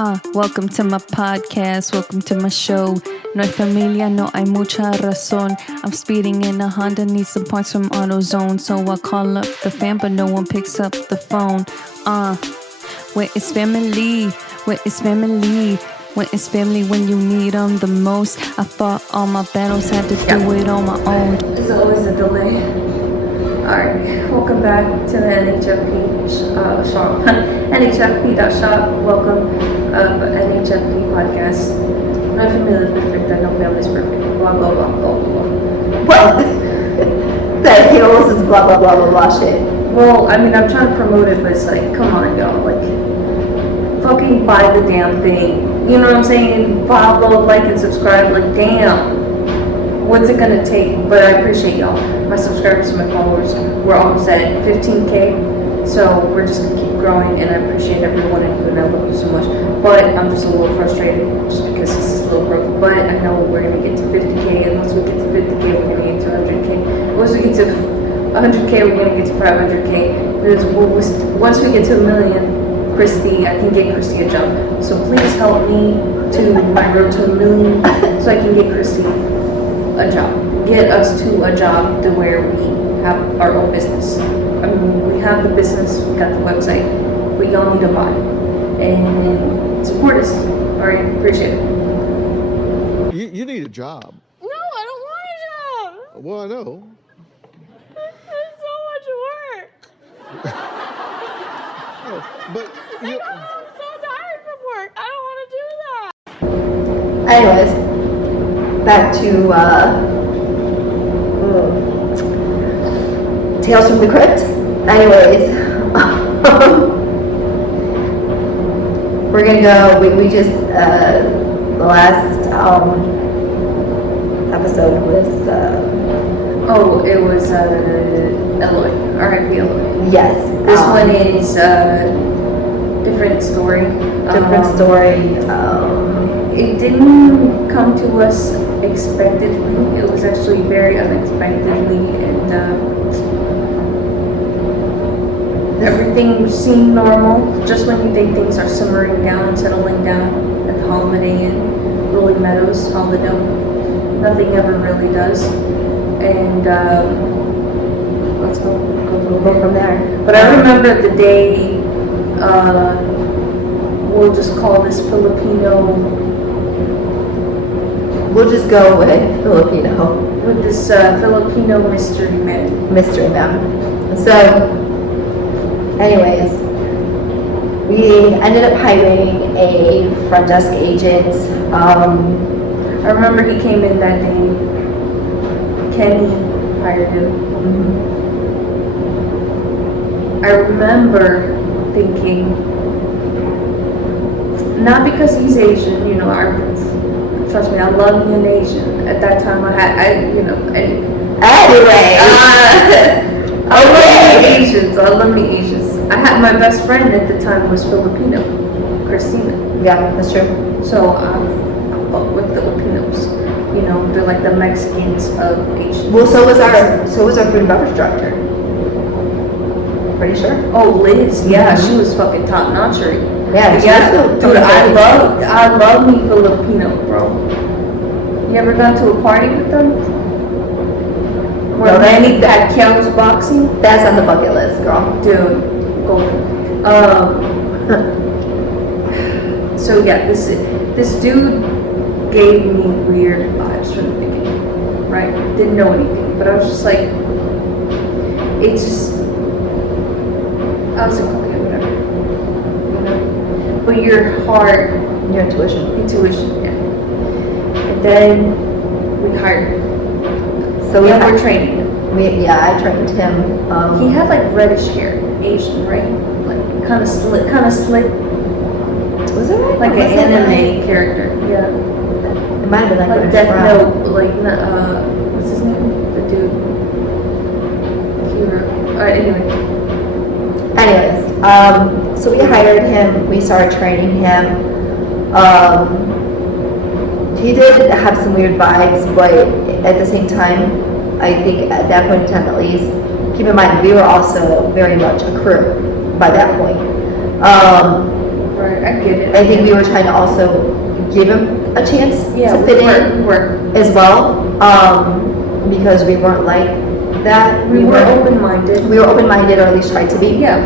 Welcome to my podcast, welcome to my show. No hay familia, no hay mucha razón. I'm speeding in a Honda, need some parts from AutoZone. So I call up the fam, but no one picks up the phone. Where is family? Where is family? Where is family when you need them the most? I fought all my battles, had to do it on my own. There's always a delay. Alright, welcome back to the NHFP shop. NHFP.shop. Welcome, NHFP podcast. My family is perfect, I know family is perfect. Blah, blah, blah, blah, blah. Well, that heals is blah, blah, blah, blah, blah shit. Well, I mean, I'm trying to promote it, but it's like, come on, y'all. Like, fucking buy the damn thing. You know what I'm saying? Follow, like, and subscribe. Like, damn. What's it gonna take? But I appreciate y'all. My subscribers, my followers, we're almost at 15K. So we're just gonna keep growing, and I appreciate everyone, and I love you so much. But I'm just a little frustrated just because this is a little broken. But I know we're gonna get to 50K, and once we get to 50K, we're gonna get to 100K. Once we get to 100K, we're gonna get to 500K. Because once we get to 1 million, Christy, I can get Christy a job. So please help me to my road to 1 million, so I can get Christy a job. Get us to a job to where we have our own business. I mean, we have the business, we got the website, but y'all need to buy and support us. All right, appreciate it. You need a job. No, I don't want a job. Well, I know. It's so much work. But I'm so tired from work. I don't want to do that. Anyways, back to Tales from the Crypt. Anyways, we're gonna go. We just the last episode was It was Eloy. R.I.P. Eloy. yes. This one is different story. Different story. It didn't come to us expectedly. It was actually very unexpectedly, and everything seemed normal. Just when you think things are simmering down, settling down at the Holiday Inn, Rolling Meadows, Holiday, nothing ever really does. And let's go. We'll go from there. But I remember the day. We'll just call this Filipino. We'll just go with Filipino. With this Filipino mystery man. Mystery man. So, anyways, we ended up hiring a front desk agent. I remember he came in that day. Kenny hired him. I remember thinking, not because he's Asian, you know, trust me, I love me an Asian. At that time, Anyway. I love me Asians. I love me Asians. I had my best friend at the time was Filipino, Christina. Yeah, that's true. So I'm up with Filipinos. You know, they're like the Mexicans of Asian. Well, so was our food and beverage director. Pretty sure. Oh, Liz, yeah, she was fucking top notchery. Yeah, Dude, I love me Filipino, bro. You ever gone to a party with them? Where Manny Pacquiao's boxing? That's on the bucket list, girl. Dude, golden. So yeah, this dude gave me weird vibes from the beginning, right? Didn't know anything, but I was just like, I was like, okay, whatever. You know? But your heart, Your intuition. yeah. And then we hired him. So We're training him. I trained him. He had like reddish hair, Asian, right? Like kind of slick. Was it right? Like Was an it anime character. Yeah. It might have been Like Death Note, like what's his name? The dude. Hero. Alright, anyway. Anyways, so we hired him. We started training him. He did have some weird vibes, but at the same time, I think at that point in time, at least, keep in mind we were also very much a crew by that point. Right. Right, I get it. I think we were trying to also give him a chance Yeah, to fit in we were. as well, because we weren't like that. We were open-minded. We were open-minded, or at least tried to be. Yeah.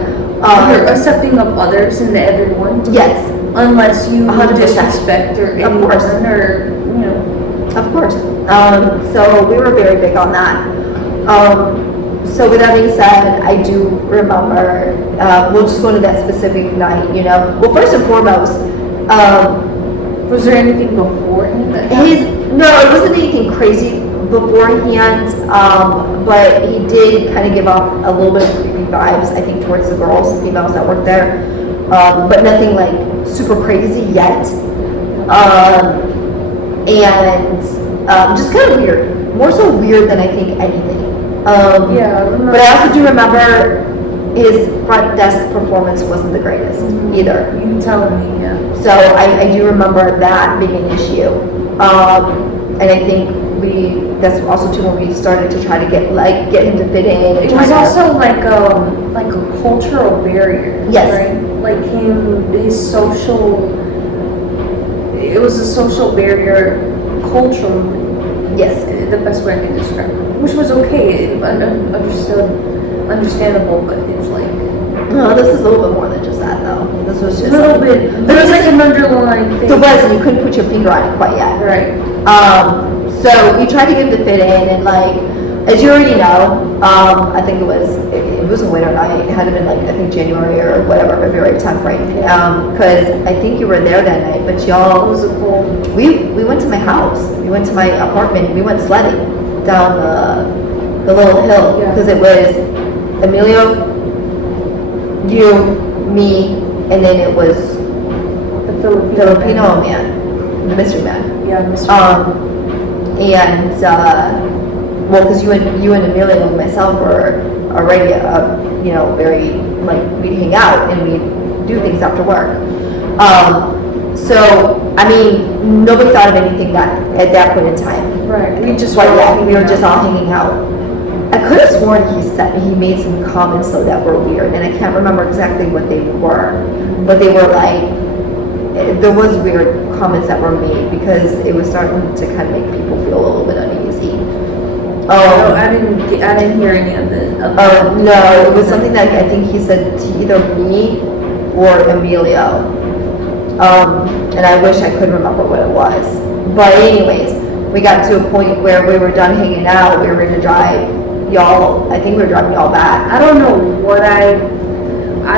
You're accepting of others and everyone. Yes, Unless you 100%. disrespect or Of course. anyone or, you know. of course. So we were very big on that. So with that being said, I do remember, we'll just go to that specific night, you know. Well, first and foremost, Was there anything beforehand that no, it wasn't anything crazy beforehand, but he did kind of give off a little bit of creepy vibes, I think, towards the girls, the females that worked there, but nothing like super crazy yet. And just kind of weird, more so weird than I think anything. Yeah, I remember. But I also do remember his front desk performance wasn't the greatest either. You telling me, yeah. So I do remember that being an issue. And I think that's also too when we started to try to get him to fit in. And It try was to- also like a cultural barrier. Yes. Right? Like it was a social barrier culturally. Yes. The best way I can describe it. Which was okay, understandable, but it's like No, this is a little bit more than just that though. This was a just little bit, there was like an underlying thing. There was, and you couldn't put your finger on it quite yet. Right. So we tried to get him to fit in, and like, as you already know, I think it was a winter night. It had to been like, I think January or whatever, February timeframe. Because I think you were there that night, but It y'all, was a cold. we went to my house. We went to my apartment. We went sledding down the little hill, Yeah. because it was Emilio, you, me, and then it was The Filipino Man, the mystery man. Yeah, Mr. And well, because you and Amelia and myself were already, you know, very like we'd hang out and we'd do things after work. So I mean, nobody thought of anything at that point in time. Right. We just But were yeah, walking we were around. just all hanging out. I could have sworn he made some comments though that were weird, and I can't remember exactly what they were, but they were like, there was weird comments that were made because it was starting to kind of make people feel a little bit uneasy. No, I didn't hear any of it. No, it was something that I think he said to either me or Emilio. And I wish I could remember what it was. But anyways, we got to a point where we were done hanging out. We were going to drive y'all. I think we were driving y'all back. I don't know what I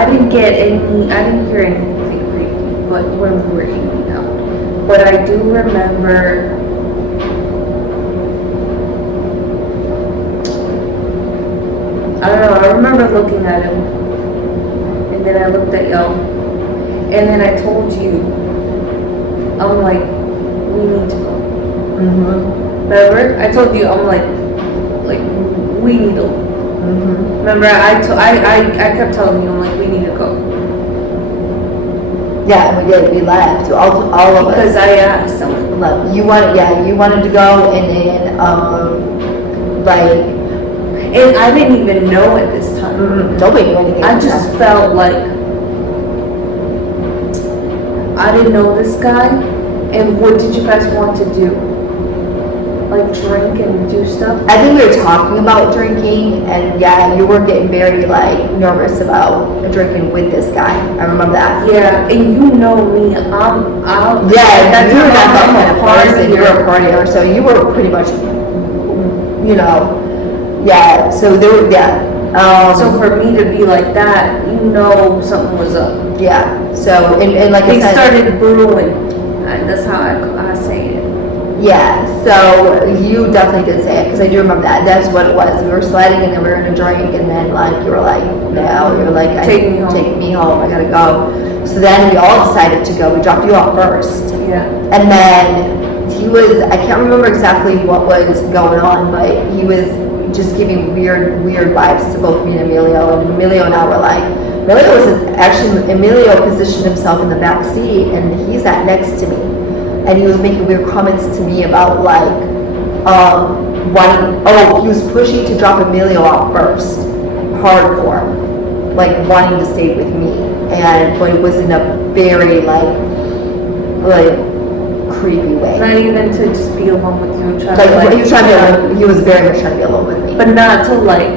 didn't hear anything creepy, but when we were hanging out. But I do remember I don't know, I remember looking at him, and then I looked at y'all, and then I told you, I'm like, we need to go. Remember? I told you, I'm like, we need to go. Remember, I kept telling you, I'm like, we need to go. Yeah, and we did. We left. All of us. Because I asked, I'm like, Left. You wanted to go, and then like and I didn't even know at this time. nobody knew anything. I just felt like I didn't know this guy, and what did you guys want to do? Like drink and do stuff? I think we were talking about drinking, and yeah, you were getting very like nervous about drinking with this guy. I remember that. Yeah, and you know me, I'm Yeah, you were not that I'm kind of person. You were a partier. partier, so you were pretty much, you know, yeah. So there were, yeah. So for me to be like that, you know something was up. Yeah. So and like I They said, started brewing. That's how I say it. yeah. So you definitely did say it because I do remember that. That's what it was. We were sliding and then we were gonna drink, and then like you were like, no, you were like, Take me home. Take me home. I gotta go. So then we all decided to go. We dropped you off first. Yeah. And then I can't remember exactly what was going on, but he was just giving weird vibes to both me and Emilio. And Emilio and I were like, Emilio positioned himself in the back seat and he sat next to me. And he was making weird comments to me about like, he was pushing to drop Emilio off first, hardcore, like wanting to stay with me. But it was in a very creepy way. Not even to just be alone with you, He was trying to be alone. He was very much trying to be alone with me. but not to like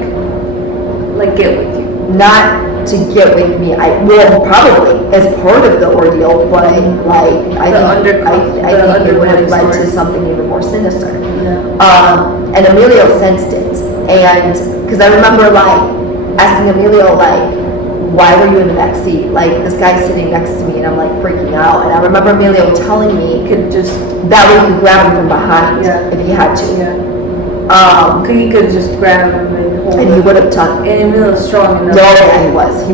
get with you. Not to get with me. Well, probably as part of the ordeal, but I think it would have led to something even more sinister. Yeah. And Emilio sensed it, and because I remember asking Emilio why were you in the back seat? This guy's sitting next to me, and I'm freaking out. And I remember Emilio telling me Could just that we could grab him from behind Yeah. if he had to. yeah. He could just grab him and hold And him. he would have done. And Emilio's strong enough. No, yeah, he was. He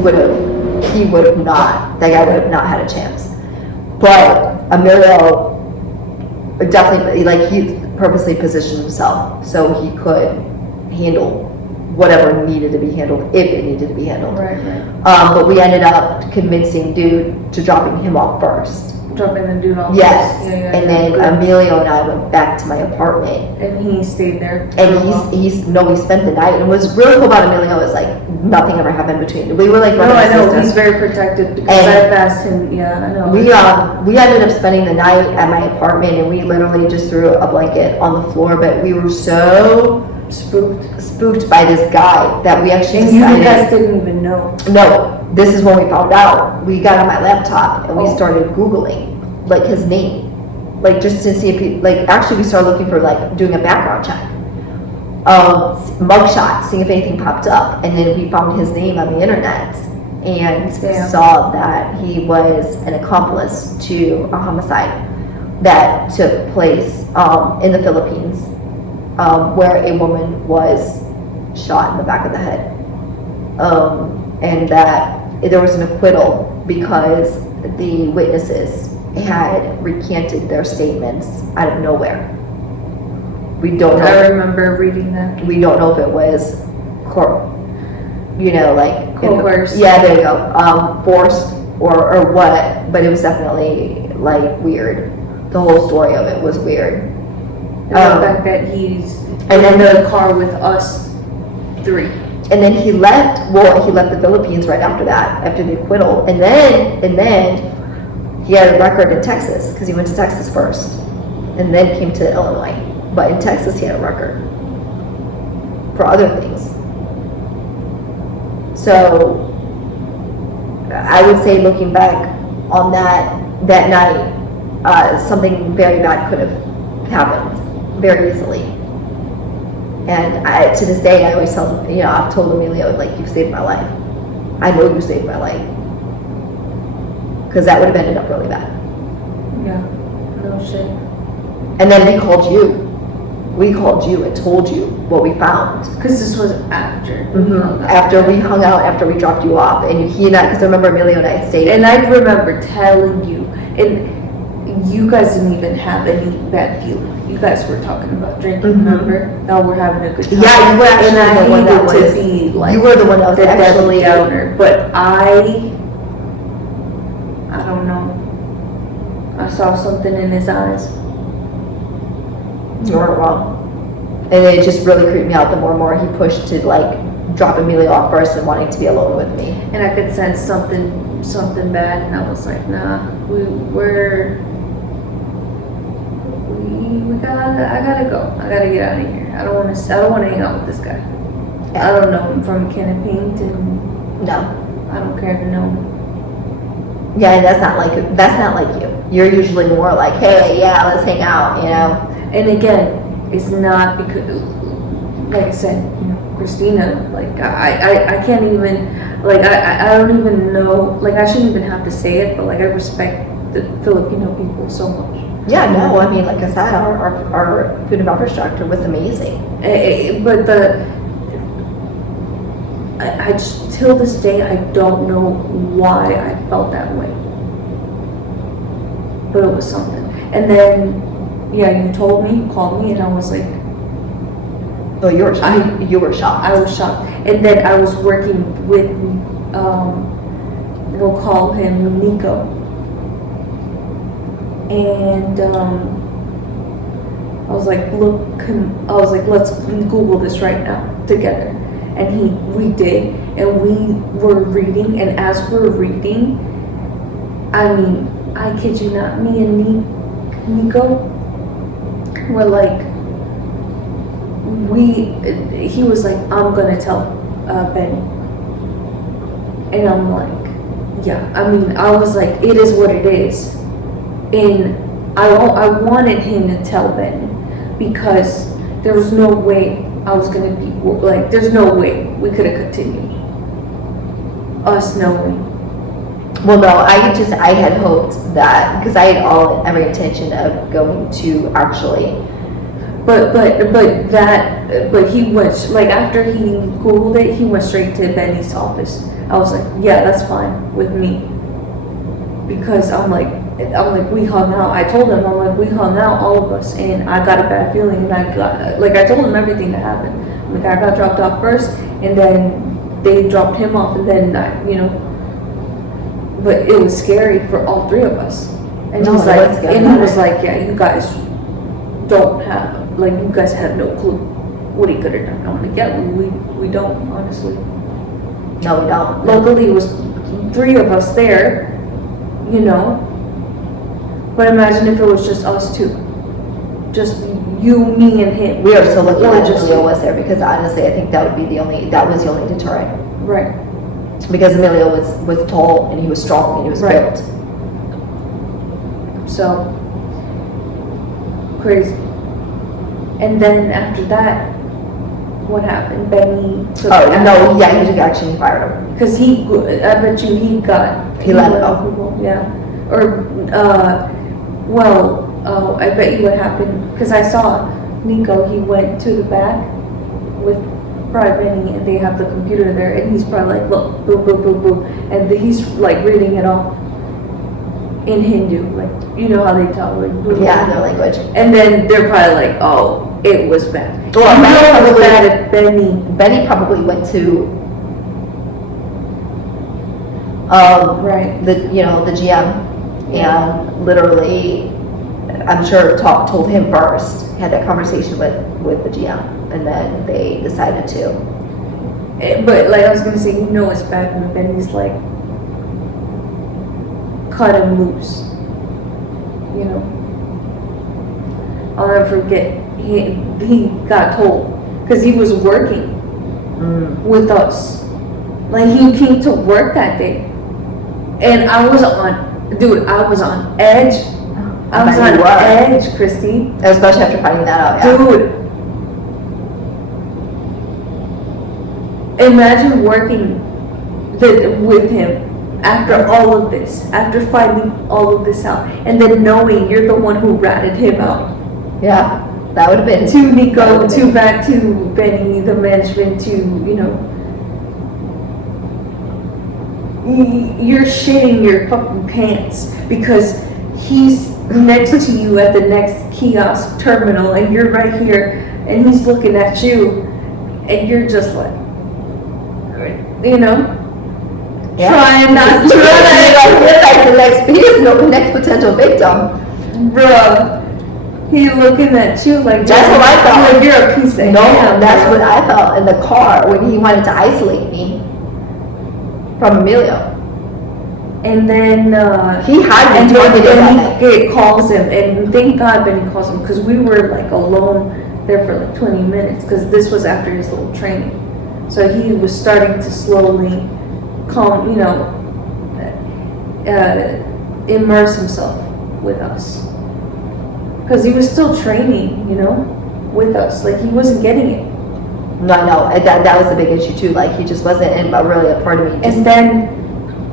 would have not. That guy would have not had a chance. But Emilio definitely, he purposely positioned himself so he could handle whatever needed to be handled, if it needed to be handled. Right. But we ended up convincing dude to dropping him off first. Dropping the dude off. Yes. Yeah, And then good. Emilio and I went back to my apartment. And he stayed there. And he spent the night. And what's really cool about Emilio is nothing ever happened between. We were No, brothers I and know, sisters. he's very protective because And I've asked him, yeah, I know. We ended up spending the night at my apartment, and we literally just threw a blanket on the floor. But we were so spooked by this guy that we actually And you decided. guys didn't even know. No, this is when we found out. We got on my laptop and we started Googling his name, just to see if he actually we started looking for doing a background check, mugshot, seeing if anything popped up, and then we found his name on the internet and saw that he was an accomplice to a homicide that took place in the Philippines, where a woman was shot in the back of the head, and that there was an acquittal because the witnesses had recanted their statements out of nowhere. We don't know. I remember reading that. We don't know if it was Coerced. Yeah, there you go. Forced or what, but it was definitely weird. The whole story of it was weird. And the fact that he's and then in the car with us three. And then he left. Well, he left the Philippines right after that, after the acquittal, and then he had a record in Texas because he went to Texas first, and then came to Illinois. But in Texas, he had a record for other things. So I would say, looking back on that night, something very bad could have happened very easily. And to this day, I always tell, I've told Emilio, you saved my life. I know you saved my life. Because that would have ended up really bad. Yeah, no shit. And then we called you. We called you and told you what we found. Because this was after. After we hung out, after we dropped you off. And he and I, because I remember Emilio and I stayed. And I remember telling you, and you guys didn't even have any bad feeling. You guys were talking about drinking, remember? No, we're having a good time. Yeah, you were actually and the one that was. to be You were the one that was the actually downer. But I don't know. I saw something in his eyes. You weren't wrong. And it just really creeped me out the more and more he pushed to drop Emilio off first and wanting to be alone with me. And I could sense something bad, and I was like, nah, I gotta go. I gotta get out of here. I don't want to hang out with this guy. Yeah. I don't know him from a can of paint, and No. I don't care to know him. Yeah, and that's not like you. You're usually more hey, yeah, let's hang out, And again, it's not because, like I said, Christina, I can't even, I don't even know, I shouldn't even have to say it, but I respect the Filipino people so much. Yeah, no, I mean, like I said, our food and beverage director was amazing. But I just, till this day, I don't know why I felt that way. But it was something. And then, yeah, you called me, and I was like, Oh, you were shocked. You were shocked. I was shocked. And then I was working with, we'll call him Nico. And I was like, let's Google this right now together. And we did, and we were reading, and as we're reading, I mean, I kid you not, me and Nico were like, he was like, I'm gonna tell Benny. And I'm like, yeah, I mean, I was like, it is what it is. And I wanted him to tell Benny because there was no way I was gonna be, like, there's no way we could have continued. Us knowing. Well, no, I had hoped that, because I had every intention of going to actually. But he went, like, after he Googled it, he went straight to Benny's office. I was like, yeah, that's fine with me. Because I'm like, we hung out. I told him, I'm like, we hung out, all of us, and I got a bad feeling, and I told him everything that happened. Like, I got dropped off first, and then they dropped him off, and then but it was scary for all three of us. And he was like, yeah, you guys don't have, like, you guys have no clue what he could have done. I'm like, yeah, we don't, honestly. No, we don't. Luckily, it was three of us there, But imagine if it was just us two. Just you, me, and him. We are so lucky that Emilio was there, because honestly, I think that was the only deterrent. Right. Because Emilio was tall, and he was strong, and he was built. So, crazy. And then after that, what happened? Benny took he took action, he fired him. Because I bet you he let him go. Yeah. Or, I bet you what happened, because I saw Nico, he went to the back with probably Benny, and they have the computer there, and he's probably like, look, boo, boo, boo, boo, and he's like reading it all in Hindu, like, you know how they talk, like, boo, yeah, boo, their language. And then they're probably like, oh, it was bad. Well, Benny probably went to right. the GM, and literally, I'm sure told him first, had that conversation with the GM, and then they decided to. But like I was gonna say, it's bad when Benny's like, cut him loose. I'll never forget. He got told, because he was working with us. Like, he came to work that day, and I was on edge. I was on edge, Christy. Especially after finding that out, yeah. Dude. Imagine working with him after all of this, after finding all of this out, and then knowing you're the one who ratted him out. Yeah, that would have been. To Nico, to back to Benny, the management, to, you're shitting your fucking pants because he's next to you at the next kiosk terminal, and you're right here, and he's looking at you, and you're just like, trying not to. He is the next potential victim. Bruh. He looking at you like, that's what I felt. Like you're a piece of that's what I felt in the car when he wanted to isolate me from Emilio. And then he had me Benny calls him, and thank God Benny calls him, because we were like alone there for like 20 minutes, because this was after his little training. So he was starting to slowly immerse himself with us. Because he was still training, with us. Like, he wasn't getting it. No, that was a big issue too. Like, he just wasn't really a part of me. And then,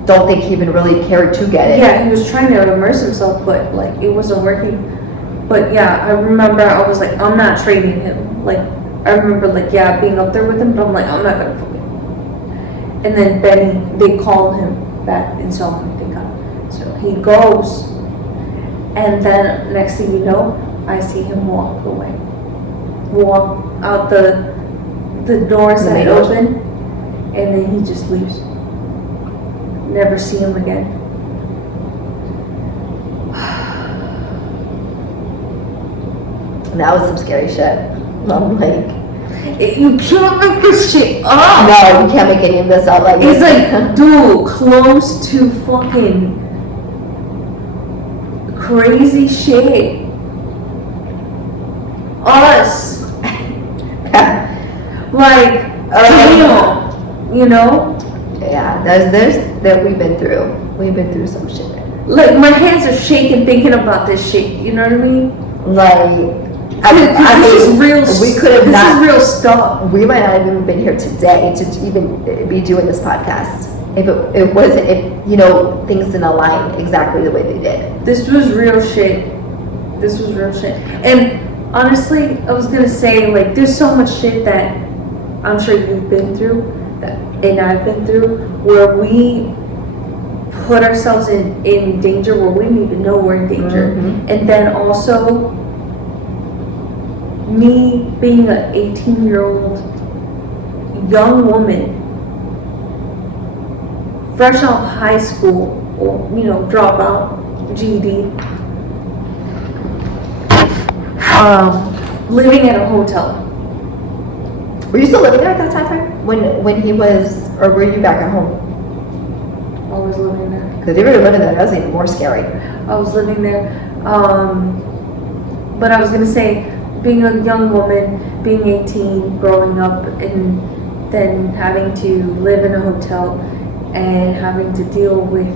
don't think he even really cared to get it. Yeah, he was trying to immerse himself, but like, it wasn't working. But yeah, I remember I was like, I'm not training him. Like, I remember like, yeah, being up there with him, but I'm like, I'm not gonna fucking. And then Benny, they called him back and saw him, thank God. So he goes. And then next thing you know, I see him walk out the doors that open, and then he just leaves. Never see him again. And that was some scary shit. I'm like, you can't make this shit up. No, you can't make any of this up. Like, it's like, dude, close to fucking crazy shit. Us. Like, damn, you know? Yeah, there's that we've been through. We've been through some shit. Like, my hands are shaking thinking about this shit, you know what I mean? Like, this is real. We could have not. This is real stuff. We might not have even been here today to even be doing this podcast if it wasn't, if you know, things didn't align exactly the way they did. This was real shit. This was real shit. And honestly, I was gonna say, like, there's so much shit that I'm sure you've been through, and I've been through, where we put ourselves in danger where we didn't even know we're in danger. Mm-hmm. And then also, me being an 18-year-old young woman, fresh out of high school, or, you know, dropout, GED, living at a hotel. Were you still living there at that time when he was, or were you back at home? I was living there. Because if you were living there, that was even more scary. I was living there. But I was gonna say, being a young woman, being 18, growing up, and then having to live in a hotel and having to deal with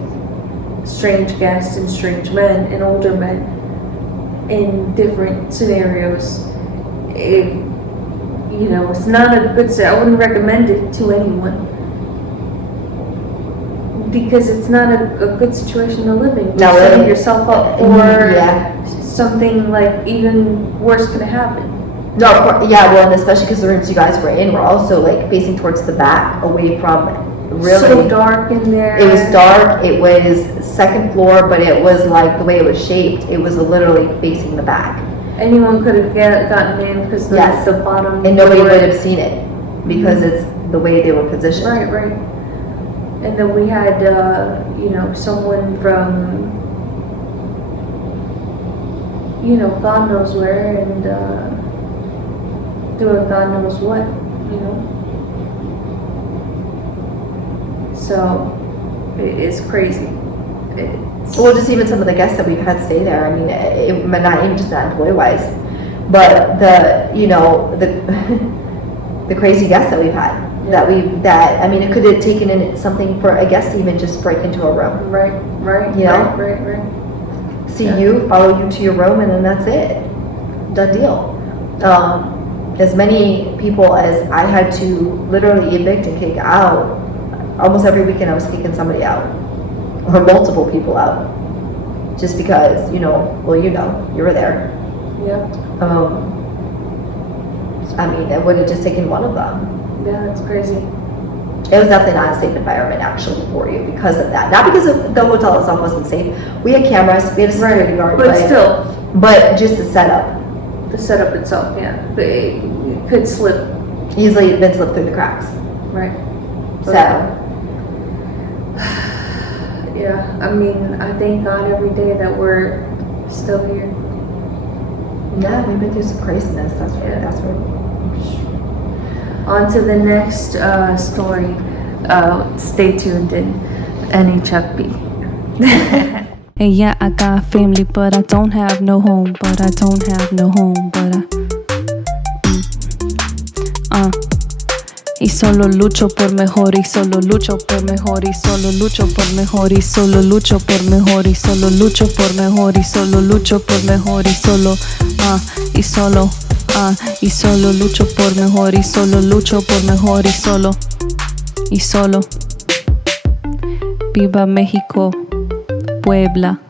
strange guests and strange men and older men in different scenarios. You know, it's not a good set. I wouldn't recommend it to anyone because it's not a good situation to live in. You're setting yourself up for something like even worse could happen. No, of course, yeah, well, and especially because the rooms you guys were in were also like facing towards the back, away from really. So dark in there. It was dark. It was second floor, but it was like the way it was shaped. It was literally facing the back. Anyone could have gotten in because the bottom. And nobody would have seen it because it's the way they were positioned. Right, right. And then we had, you know, someone from, you know, God knows where and doing God knows what, you know. So it's crazy. Well, just even some of the guests that we've had stay there. I mean, it might not even just not employee-wise, but the the crazy guests that we've had. That I mean, it could have taken in something for a guest to even just break into a room. Right, right. You know, right. See you, follow you to your room, and then that's it. Done deal. As many people as I had to literally evict and kick out, almost every weekend I was kicking somebody out. Or multiple people out, just because, you know, well, you know, you were there. Yeah. I mean, it would have just taken one of them. Yeah, that's crazy. It was definitely not a safe environment actually for you because of that. Not because of the hotel itself wasn't safe. We had cameras, we had a security guard, but just the setup. The setup itself, yeah. It could slip. Easily been slipped through the cracks. Right. So. Yeah, I mean, I thank God every day that we're still here. Yeah, we've been through some craziness. That's right. On to the next story. Stay tuned in NHFB. Hey, yeah, I got family, but I don't have no home. But I don't have no home. Y solo lucho por mejor, y solo lucho por mejor, y solo lucho por mejor, y solo lucho por mejor, y solo lucho por mejor, y solo lucho por mejor, y solo, y solo, y solo lucho por mejor, y solo lucho por mejor, y solo. Viva México, Puebla.